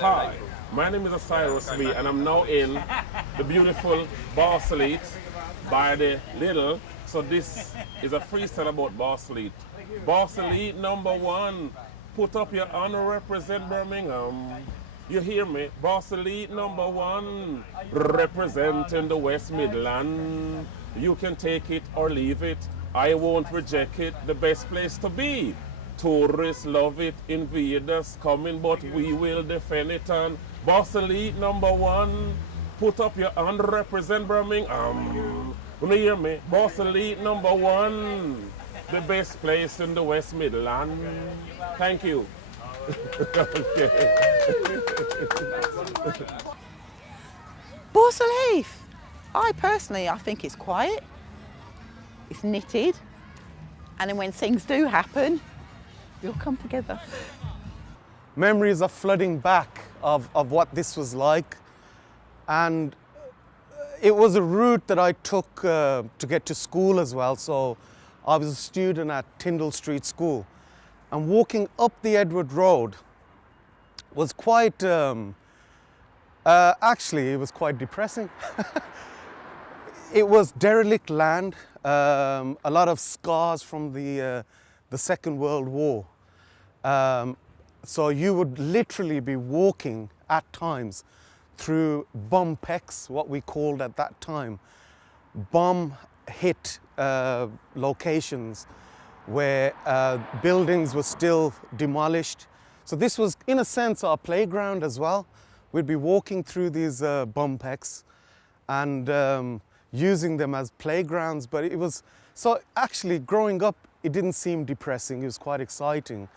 Hi, my name is Cyrus Lee and I'm now in the beautiful Balsall Heath by the Little. So this is a freestyle about Balsall Heath. Balsall Heath #1, put up your hand, represent Birmingham. You hear me? Balsall Heath #1, representing the West Midland. You can take it or leave it, I won't reject it, the best place to be. Tourists love it, invaders coming, but we will defend it. And Balsall Heath #1, put up your hand, represent Birmingham. You hear me? Balsall Heath #1, the best place in the West Midland. Thank you. Okay. Balsall Heath. I think it's quiet, it's knitted, and then when things do happen, you'll come together. Memories are flooding back of what this was like, and it was a route that I took to get to school as well. So I was a student at Tyndall Street School, and walking up the Edward Road was quite, actually it was quite depressing. It was derelict land, a lot of scars from the Second World War. So you would literally be walking at times through bomb pecks, what we called at that time, bomb hit locations where buildings were still demolished. So this was, in a sense, our playground as well. We'd be walking through these bomb pecks and using them as playgrounds, but it was, so actually growing up, it didn't seem depressing, it was quite exciting.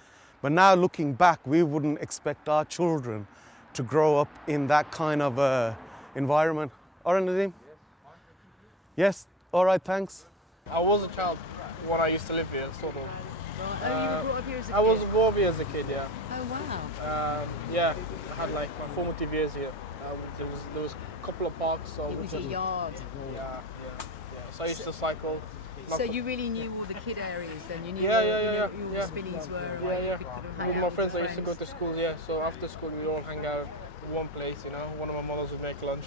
But now looking back, we wouldn't expect our children to grow up in that kind of environment. All right, Nadeem? Yes, all right, thanks. I was a child when I used to live here, sort of. Oh, you were brought up here as a kid? I was born up here as a kid, yeah. Oh, wow. Yeah, I had like my formative years here. There was a couple of parks. So It was your yard. Yeah. So I used to cycle. So you really knew all the kid areas then? You knew Yeah. who all the spinnies were? And where you could kind of hang With out my with friends, I your used to go to school, yeah. So after school, we'd all hang out in one place, you know. One of my mothers would make lunch,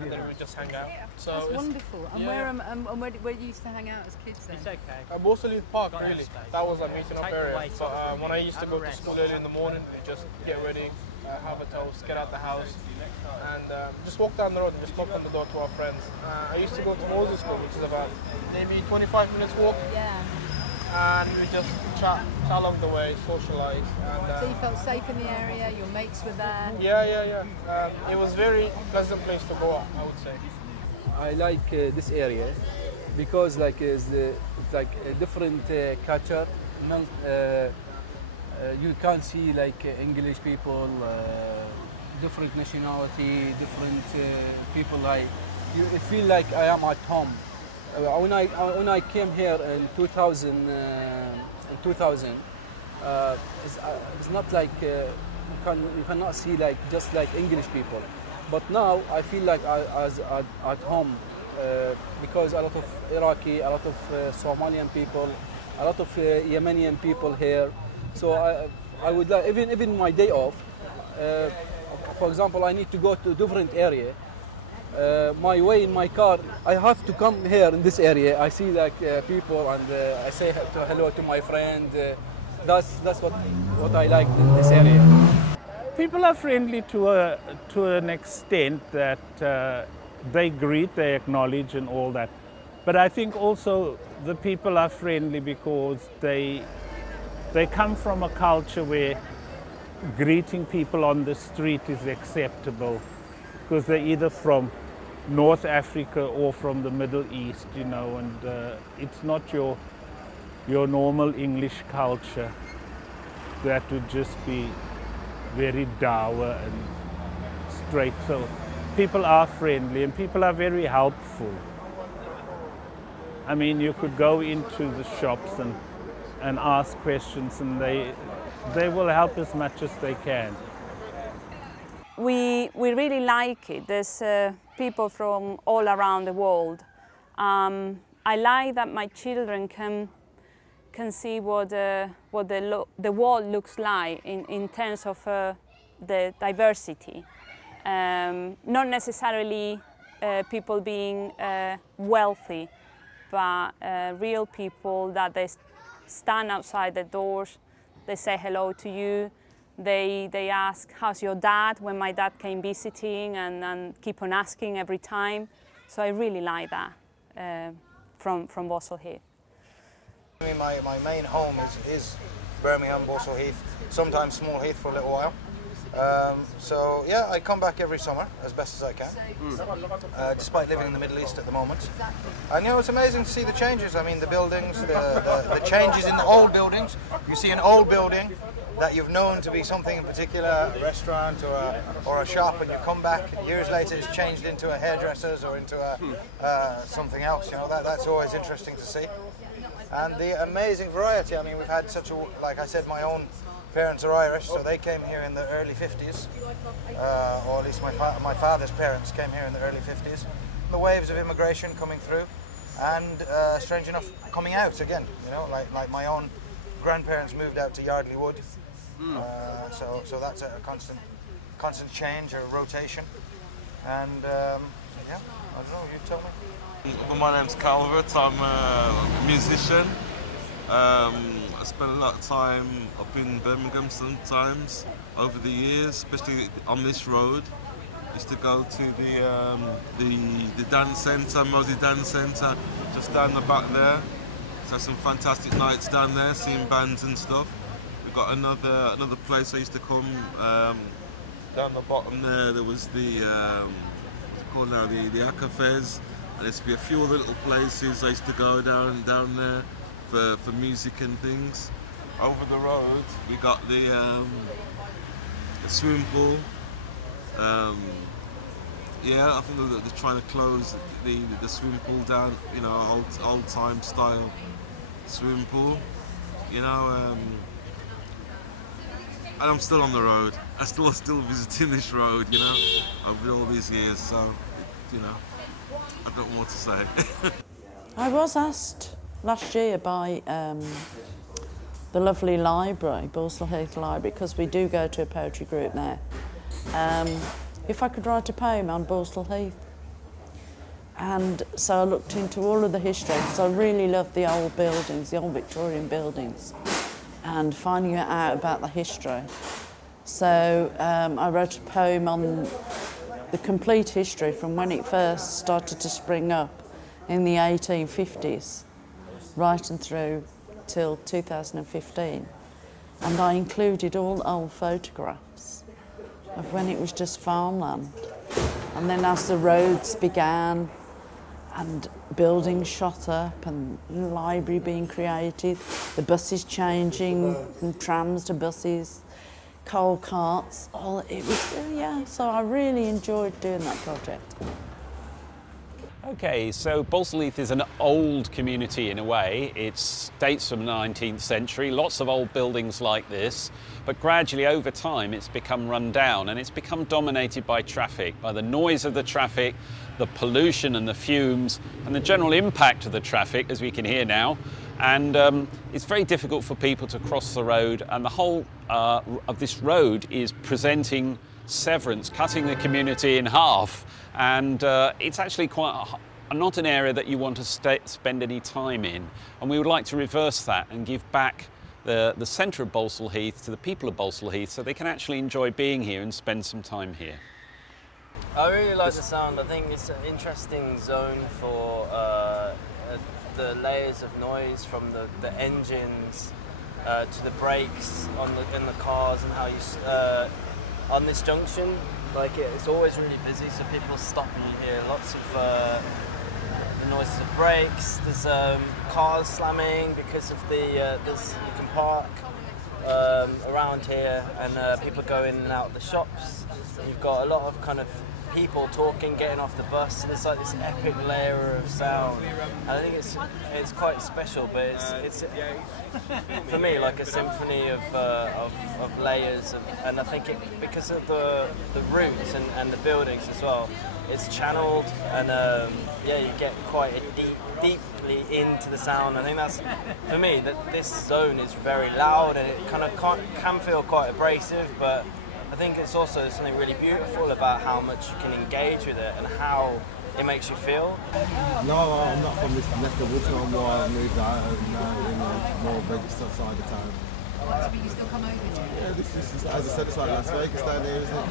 and then we'd just hang out. So That's wonderful. And yeah. where you used to hang out as kids then? It's okay. Balsall Heath Park, really. That was a meeting up area. But when I used to go to school early in the morning, we just get ready, have a toast, get out the house, and just walk down the road and just knock on the door to our friends. I used to go to Moseley Road, which is about maybe 25 minutes walk. Yeah. And we just chat along the way, socialise. So you felt safe in the area, your mates were there? Yeah. It was a very pleasant place to go out, I would say. I like this area because it's like a different culture. You can see like English people, different nationality, different people. You feel like I am at home. When I came here in 2000, it's not like you cannot see like just like English people. But now I feel like I was at home because a lot of Iraqi, a lot of Somalian people, a lot of Yemenian people here. So I would like, even my day off, for example, I need to go to a different area. My way in my car, I have to come here in this area. I see like people and I say hello to my friend. That's what I like in this area. People are friendly to an extent that they greet, they acknowledge and all that. But I think also the people are friendly because they come from a culture where greeting people on the street is acceptable because they're either from North Africa or from the Middle East, you know, and it's not your normal English culture that would just be very dour and straight. So people are friendly and people are very helpful. I mean, you could go into the shops and ask questions and they will help as much as they can. We really like it. There's people from all around the world. I like that my children can see what the world looks like in terms of the diversity. Not necessarily people being wealthy, but real people that they stand outside the doors, they say hello to you, they ask, how's your dad, when my dad came visiting, and keep on asking every time. So I really like that from Balsall Heath. I mean, my main home is Birmingham, Balsall Heath, sometimes Small Heath for a little while. So yeah, I come back every summer as best as I can, despite living in the Middle East at the moment. And you know, it's amazing to see the changes. I mean, the buildings, the changes in the old buildings. You see an old building that you've known to be something in particular, a restaurant or a shop, and you come back years later, it's changed into a hairdresser's or into something else. You know, that's always interesting to see. And the amazing variety. I mean, we've had such a, like I said, my own parents are Irish, so they came here in the early 50s, or at least my father's parents came here in the early 50s. The waves of immigration coming through, and strange enough, coming out again. You know, like my own grandparents moved out to Yardley Wood, so that's a constant change or rotation. And yeah, I don't know. You tell me. My name's Calvert. I'm a musician. I spent a lot of time up in Birmingham sometimes over the years, especially on this road. Used to go to the dance centre, Moseley Dance Centre, just down the back there. So some fantastic nights down there, seeing bands and stuff. We've got another place I used to come down the bottom there. There was the what's it called now, the Acafes, and there used to be a few other little places I used to go down there for music and things. Over the road we got the swimming pool. Yeah, I think they're trying to close the swimming pool down, you know, old time style swimming pool, you know, and I'm still on the road. I'm still visiting this road, you know, over all these years, so, you know, I don't know what to say. I was asked last year by the lovely library, Balsall Heath Library, because we do go to a poetry group there, if I could write a poem on Balsall Heath. And so I looked into all of the history, because I really love the old buildings, the old Victorian buildings, and finding out about the history. So I wrote a poem on the complete history from when it first started to spring up in the 1850s, right and through till 2015. And I included all old photographs of when it was just farmland. And then as the roads began and buildings shot up and the library being created, the buses changing from trams to buses, coal carts, it was, yeah, so I really enjoyed doing that project. Okay, so Balsall Heath is an old community in a way. It dates from the 19th century, lots of old buildings like this, but gradually over time it's become run down and it's become dominated by traffic, by the noise of the traffic, the pollution and the fumes, and the general impact of the traffic, as we can hear now. And it's very difficult for people to cross the road, and the whole of this road is presenting severance, cutting the community in half. And it's actually quite not an area that you want to spend any time in. And we would like to reverse that and give back the centre of Balsall Heath to the people of Balsall Heath so they can actually enjoy being here and spend some time here. I really like the sound. I think it's an interesting zone for the layers of noise from the engines to the brakes in the cars, and how you on this junction, like it's always really busy, so people stop and you hear lots of the noises of brakes. There's cars slamming because of you can park around here, and people go in and out of the shops. You've got a lot of kind of people talking, getting off the bus. There's like this epic layer of sound. And I think it's quite special, but it's for me like a symphony of layers, and I think because of the roots and the buildings as well, it's channeled, and yeah, you get quite deeply into the sound. I think that's, for me, that this zone is very loud and it kind of can feel quite abrasive, but I think it's also something really beautiful about how much you can engage with it and how it makes you feel. No, I'm not from this neck of woods no more. I moved out and more registered side of town. But you still come over here? Yeah, this is, as I said, it's like Las Vegas down here, isn't it?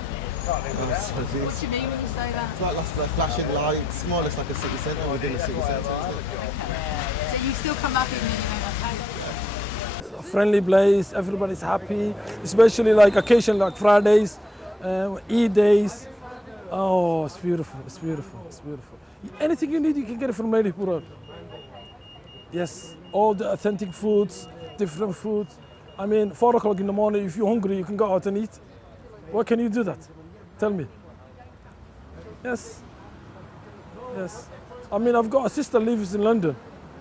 What do you mean when you say that? It's like flashing lights, more or less like a city centre within a city centre. So you still come up even when you're okay? Friendly place, everybody's happy, especially like occasion like Fridays, Eid days. Oh, it's beautiful, it's beautiful, it's beautiful. Anything you need, you can get it from Moseley Road. Yes, all the authentic foods, different foods. I mean, 4 o'clock in the morning, if you're hungry, you can go out and eat. Why can you do that? Tell me. Yes, yes. I mean, I've got a sister lives in London.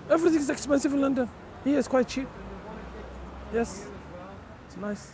Everything's expensive in London. Here it's quite cheap. Yes, it's nice.